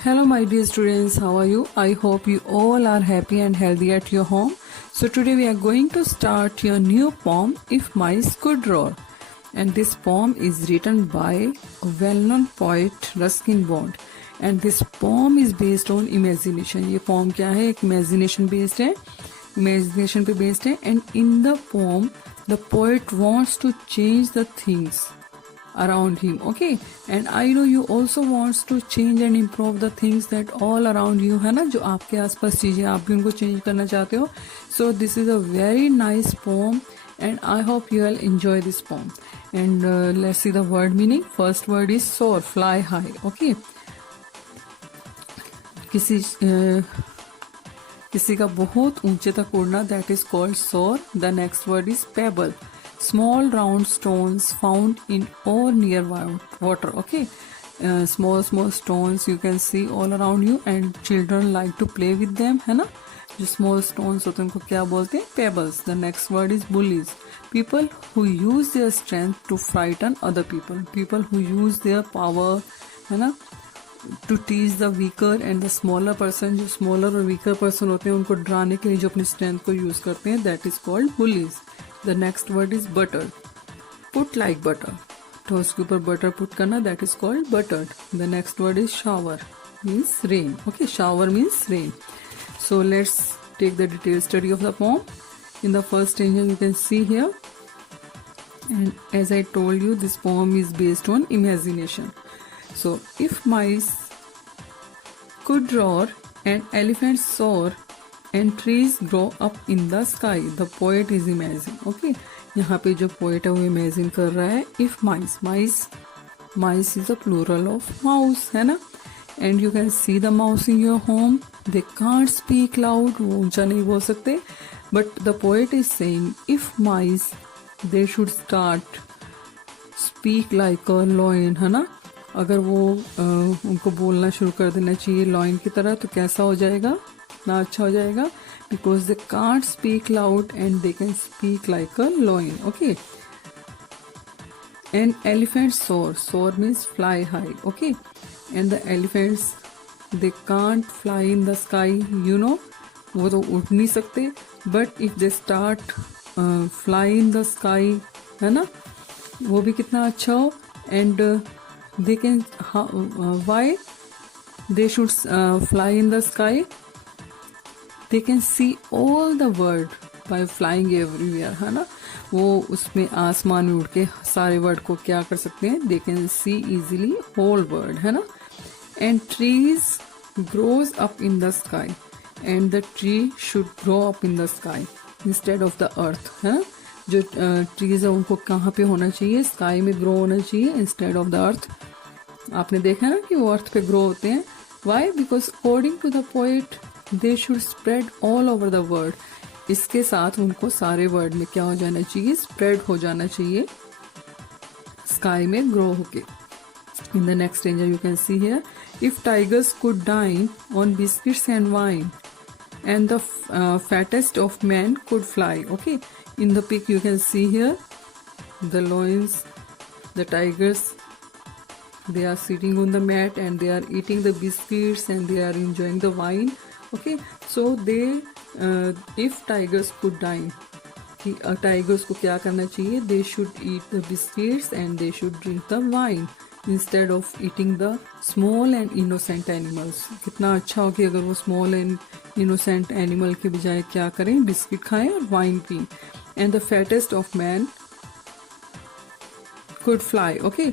Hello, my dear students. How are you? I hope you all are happy and healthy at your home. So, today we are going to start your new poem, If Mice Could Roar. And this poem is written by a well known poet, Ruskin Bond. And this poem is based on imagination. ये poem क्या है? एक imagination based है. Imagination पे based है. And in the poem, the poet wants to change the things around him. Okay, and I know you also wants to change and improve the things that all around you, है ना, जो आपके आसपास चीजें आप भी उनको change करना चाहते हो. So this is a very nice poem and I hope you will enjoy this poem. And let's see the word meaning. First word is soar, fly high. Okay, किसी का बहुत ऊंचे तक उड़ना, that is called soar. The next word is pebble, small round stones found in or near water. Okay, small stones you can see all around you and children like to play with them, है ना. जो small stones होते हैं उनको क्या बोलते हैं? Pebbles. The next word is bullies, people who use their strength to frighten other people who use their power, है ना, to teach the weaker and the smaller person. जो smaller और weaker person होते हैं उनको डराने के लिए जो अपनी strength को use करते हैं, that is called bullies. The next word is buttered, put like butter. तो उसके ऊपर butter put करना, that is called buttered. The next word is shower, means rain. Okay, shower means rain. So let's take the detailed study of the poem. In the first stanza you can see here, and as I told you, this poem is based on imagination. So if mice could roar and elephants soar and trees grow up in the sky, the poet is imagine. Okay, यहाँ पे जो poet है वो imagine कर रहा है. If mice is a plural of mouse, है ना. And you can see the mouse in your home. They can't speak loud, वो ऊंचा नहीं बोल सकते. But the poet is saying if mice, they should start speak like a lion, है ना. अगर वो उनको बोलना शुरू कर देना चाहिए लॉयन की तरह, तो कैसा हो जाएगा, ना अच्छा हो जाएगा. Because they can't speak loud and they can speak like a lion. Okay, and elephant soar means fly high. Okay, and the elephants they can't fly in the sky, you know, वो तो उड़ नहीं सकते. But if they start fly in the sky, है ना, वो भी कितना अच्छा हो. And they can why they should fly in the sky? They can see all the world by flying everywhere, है ना. वो उसमें आसमान में उड़ के सारे वर्ड को क्या कर सकते हैं? They can see easily whole world, है ना. And trees grows up in the sky and the tree should grow up in the sky instead of the earth, है. जो ट्रीज है उनको कहाँ पे होना चाहिए? स्काई में ग्रो होना चाहिए इंस्टेड ऑफ द अर्थ. आपने देखा ना कि वो अर्थ पे ग्रो होते हैं. Why? Because according to the poet they should spread all over the world. इसके साथ उनको सारे वर्ल्ड में क्या हो जाना चाहिए? स्प्रेड हो जाना चाहिए, स्काई में ग्रो होके. In the next stanza you can see here, if tigers could dine on biscuits and wine and the fattest of men could fly. Okay, in the pic you can see here the lions, the tigers, they are sitting on the mat and they are eating the biscuits and they are enjoying the wine. Okay, so they if tigers could dine, tigers को क्या करना चाहिए? They should eat the biscuits and they should drink the wine instead of eating the small and innocent animals. कितना अच्छा हो कि अगर वो small and innocent animal के बजाय क्या करें? बिस्किट खाएं और वाइन पिएं. And the fattest of man could fly. Okay,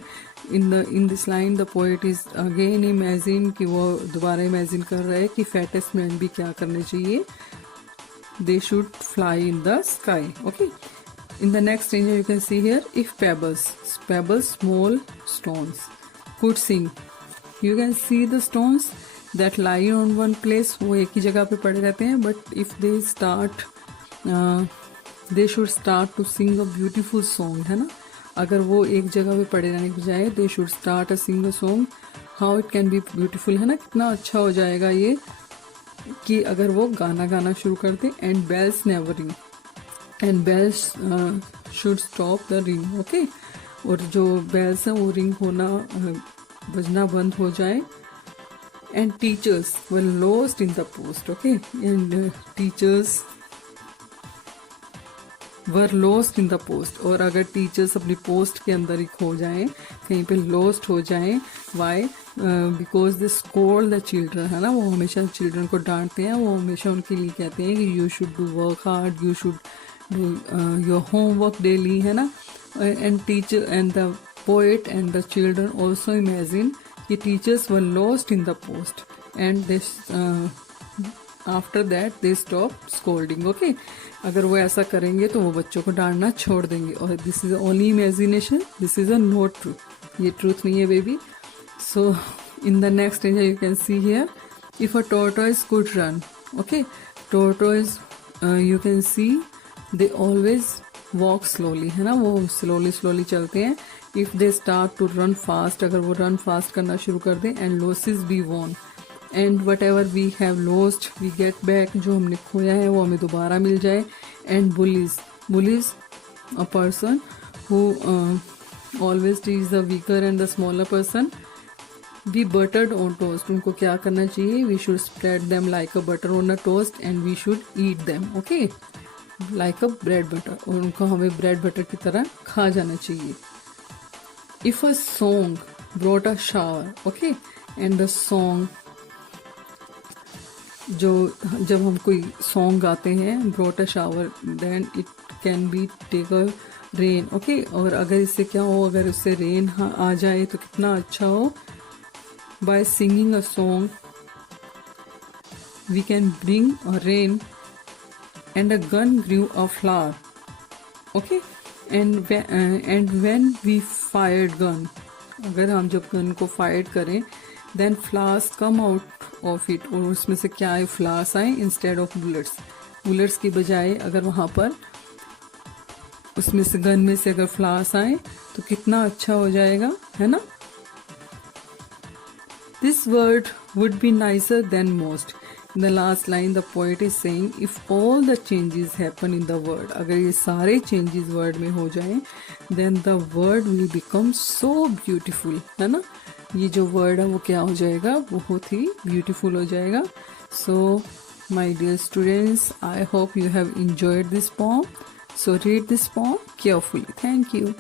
in this line the poet is again imagine कि वो दोबारा imagine कर रहा है कि fattest man भी क्या करने चाहिए? They should fly in the sky. Okay, in the next stanza you can see here, if pebbles, small stones, could sing, you can see the stones that lie on one place, वो एक ही जगह पे पड़े रहते हैं. but if they start they should start to sing a beautiful song, है ना. अगर वो एक जगह पे पड़े रहने के बजाय they should start a sing a song, how it can be beautiful, है ना. कितना अच्छा हो जाएगा ये कि अगर वो गाना शुरू कर दे. and bells never ring and bells should stop the ring. Okay, और जो bells हैं वो रिंग होना बजना बंद हो जाए. and teachers were lost in the post. Okay, and teachers were lost in the post. और अगर टीचर्स अपनी पोस्ट के अंदर ही खो जाएं, कहीं पे लॉस्ट हो जाएं, why? Because they scold the children, है ना, वो हमेशा चिल्ड्रन को डांटते हैं, वो हमेशा उनके लिए कहते हैं कि you should do work hard, you should do your homework daily, है ना. And teacher and the poet and the children also imagine कि teachers were lost in the post and this after that they stop scolding. Okay, अगर वो ऐसा करेंगे तो वो बच्चों को डांटना छोड़ देंगे. और this is only imagination, this is a not truth. ये ट्रूथ नहीं है baby. So in the next you can see here, if a tortoise could run. Okay, tortoise you can see they always walk slowly, है ना, वो slowly slowly चलते हैं. If they start to run fast, अगर वो run fast करना शुरू कर दें, and losses be won, and whatever we have lost we get back, जो हमने खोया है वो हमें दोबारा मिल जाए. And bullies a person who always tease the weaker and the smaller person. Be buttered on toast, उनको क्या करना चाहिए? We should spread them like a butter on a toast and we should eat them. Okay, like a bread butter, और उनको हमें bread butter की तरह खा जाना चाहिए. If a song brought a shower, okay, and the song, जो जब हम कोई सॉन्ग गाते हैं, brought a shower, then it can be take a rain. Okay, और अगर इससे क्या हो, अगर उससे रेन आ जाए तो कितना अच्छा हो. By singing a song we can bring a rain and a gun grew a flower. Okay, and when we fired gun, अगर हम जब गन को फायर करें, then flowers come out of it, और उसमें से क्या है, फ्लावर्स आए इंस्टेड ऑफ बुलेट्स. बुलेट्स की बजाय अगर वहाँ पर उसमें से गन में से अगर फ्लावर्स आए तो कितना अच्छा हो जाएगा, है ना. This word would be nicer than most. In the last line the poet is saying, if all the changes happen in the word, अगर ये सारे changes word में हो जाएं, then the word will become so beautiful, है ना. ये जो word है वो क्या हो जाएगा, बहुत ही beautiful हो जाएगा. So my dear students, I hope you have enjoyed this poem. So read this poem carefully. Thank you.